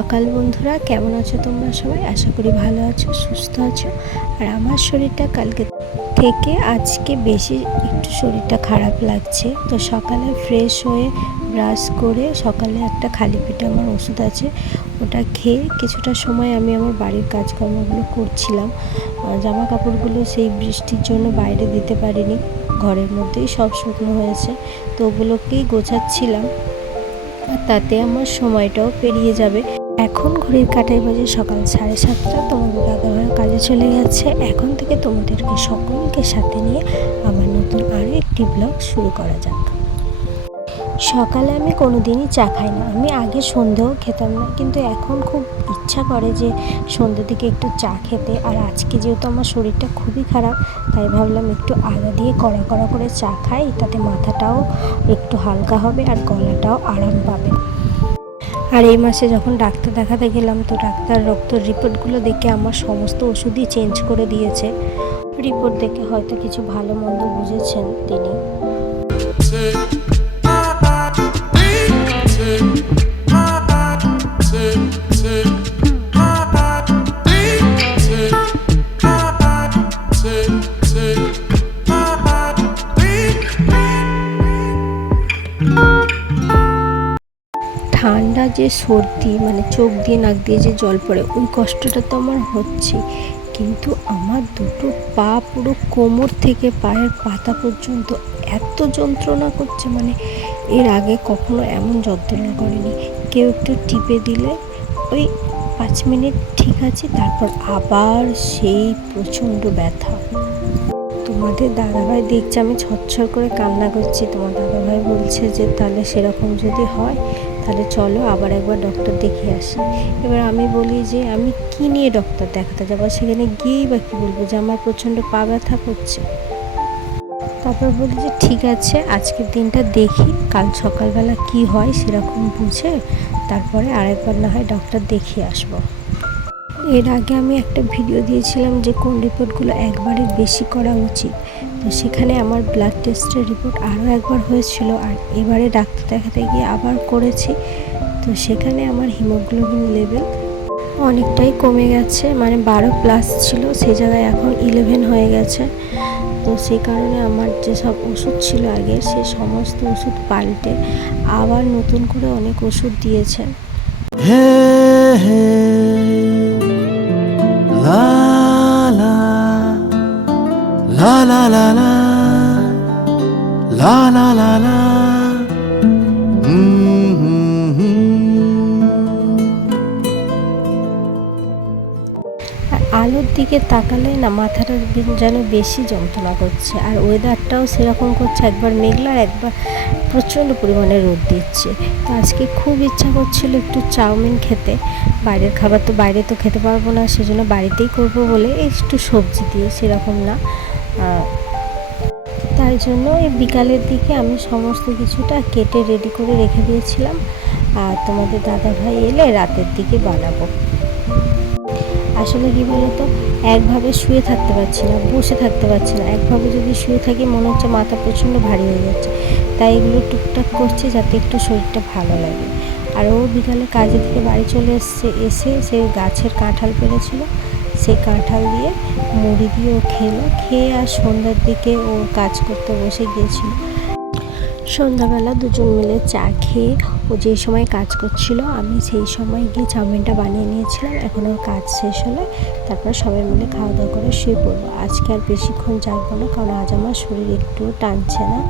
সকাল বন্ধুরা, কেমন আছো তোমরা সবাই? আশা করি ভালো আছো, সুস্থ আছো। আর আমার শরীরটা কালকে থেকে আজকে বেশি একটু শরীরটা খারাপ লাগছে। তো সকালে ফ্রেশ হয়ে ব্রাশ করে সকালে একটা খালি পেটে আমার ওষুধ আছে, ওটা খেয়ে কিছুটা সময় আমি আমার বাড়ির কাজকর্মগুলো করছিলাম। জামা কাপড়গুলো সেই বৃষ্টির জন্য বাইরে দিতে পারিনি, ঘরের মধ্যেই সব শুকনো হয়েছে, তো ওগুলোকেই গোছাচ্ছিলাম। আর তাতে আমার সময়টাও পেরিয়ে যাবে। এখন ঘড়ির কাঁটায় বাজে সকাল 7:30। তোমাদের দাদাভাই কাজে চলে গেছে। এখন থেকে তোমাদেরকে সকলকে সাথে নিয়ে আমার নতুন আরও একটি ব্লগ শুরু করা যাক। সকালে আমি কোনো দিনই চা খাই না, আমি আগে সন্ধেও খেতাম না, কিন্তু এখন খুব ইচ্ছা করে যে সন্ধ্যের দিকে একটু চা খেতে। আর আজকে যেহেতু আমার শরীরটা খুবই খারাপ, তাই ভাবলাম একটু আদা দিয়ে কড়া কড়া করে চা খাই, তাতে মাথাটাও একটু হালকা হবে আর গলাটাও আরাম পাবে। আর এই মাসে যখন ডাক্তার দেখাতে গেলাম, তো ডাক্তার রক্তর রিপোর্টগুলো দেখে আমার সমস্ত ওষুধই চেঞ্জ করে দিয়েছে। রিপোর্ট দেখে হয়তো কিছু ভালো মন্দ বুঝেছেন তিনি। ঠান্ডা যে সর্দি, মানে চোখ দিয়ে নাক দিয়ে যে জল পড়ে, ওই কষ্টটা তো আমার হচ্ছে, কিন্তু আমার দুটো পা পুরো কোমর থেকে পায়ের পাতা পর্যন্ত এত যন্ত্রণা করছে, মানে এর আগে কখনো এমন যন্ত্রণা করেনি। কেউ একটু টিপে দিলে ওই 5 মিনিট ঠিক আছে, তারপর আবার সেই প্রচণ্ড ব্যথা। তোমাদের দাদাভাই দেখছে আমি ছটছর করে কান্না করছি। তোমার দাদাভাই বলছে যে তাহলে সেরকম যদি হয় তাহলে চলো আবার একবার ডক্টর দেখিয়ে আসি। এবার আমি বলি যে আমি কী নিয়ে ডক্টর দেখাতে যাবো, সেখানে গিয়েই বা কী বলবো যে আমার প্রচণ্ড পা ব্যথা করছে। তারপর বলি যে ঠিক আছে, আজকের দিনটা দেখি, কাল সকালবেলা কি হয় সেরকম বুঝে তারপরে আরেকবার না হয় ডক্টর দেখিয়ে আসবো। এর আগে আমি একটা ভিডিও দিয়েছিলাম যে কোন রিপোর্টগুলো একবারের বেশি করা উচিত, তো সেখানে আমার ব্লাড টেস্টের রিপোর্ট আরও একবার হয়েছিল, আর এবারে ডাক্তার দেখাতে গিয়ে আবার করেছি। তো সেখানে আমার হিমোগ্লোবিন লেভেল অনেকটাই কমে গেছে, মানে 12+ ছিল, সেই জায়গায় এখন 11 হয়ে গেছে। তো সেই কারণে আমার যেসব ওষুধ ছিল আগে, সে সমস্ত ওষুধ পাল্টে আবার নতুন করে অনেক ওষুধ দিয়েছে। La la la la la la la la la la আলোর দিকে তাকালে না মাথাটা যেন বেশি যন্ত্রণা করছে, আর ওয়েদারটাও সেরকম করছে, একবার মেঘলা একবার প্রচণ্ড পরিমাণে রোদ দিচ্ছে। তো আজকে খুব ইচ্ছা করছিল একটু চাউমিন খেতে, বাইরের খাবার তো বাইরে তো খেতে পারবো না, সেজন্য বাড়িতেই করবো বলে একটু সবজি দিয়ে, সেরকম না। তাই জন্য এই বিকালের দিকে আমি সমস্ত কিছুটা কেটে রেডি করে রেখে দিয়েছিলাম, আর তোমাদের দাদাভাই এলে রাতের দিকে বানাবো। আসলে কী বলতো, একভাবে শুয়ে থাকতে পারছি না, বসে থাকতে পারছি না। একভাবে যদি শুয়ে থাকি মনে হচ্ছে মাথা প্রচণ্ড ভারী হয়ে যাচ্ছে, তাই এগুলো টুকটাক করছি যাতে একটু শরীরটা ভালো লাগে। আর ও বিকালে কাজে থেকে বাড়ি চলে এসে সে গাছের কাঁঠাল পেড়েছিল, সেই কাঁঠাল দিয়ে মুড়ি দিয়ে ও খেয়ে আর সন্ধ্যার দিকে ও কাজ করতে বসে গিয়েছিল। সন্ধ্যাবেলা দুজন মিলে চা খেয়ে ও যে সময় কাজ করছিল আমি সেই সময় গিয়ে চাউমিনটা বানিয়ে নিয়েছিলাম। এখন ওর কাজ শেষ হলে তারপর সবাই মিলে খাওয়া দাওয়া করে শুয়ে পড়বো। আজকে আর বেশিক্ষণ জাগবো না, কারণ আজ আমার শরীর একটুও টানছে না,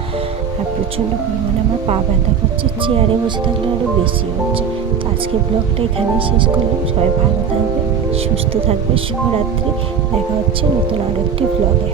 আর প্রচণ্ড পরিমাণে আমার পা ব্যথা করছে, চেয়ারে বসে থাকলে আরও বেশি হচ্ছে। তো আজকে ব্লগটা এখানেই শেষ করলাম। সবাই ভালো থাকবে, সুস্থ থাকবে, শুভরাত্রি। দেখা হচ্ছে নতুন আরও একটি ব্লগে।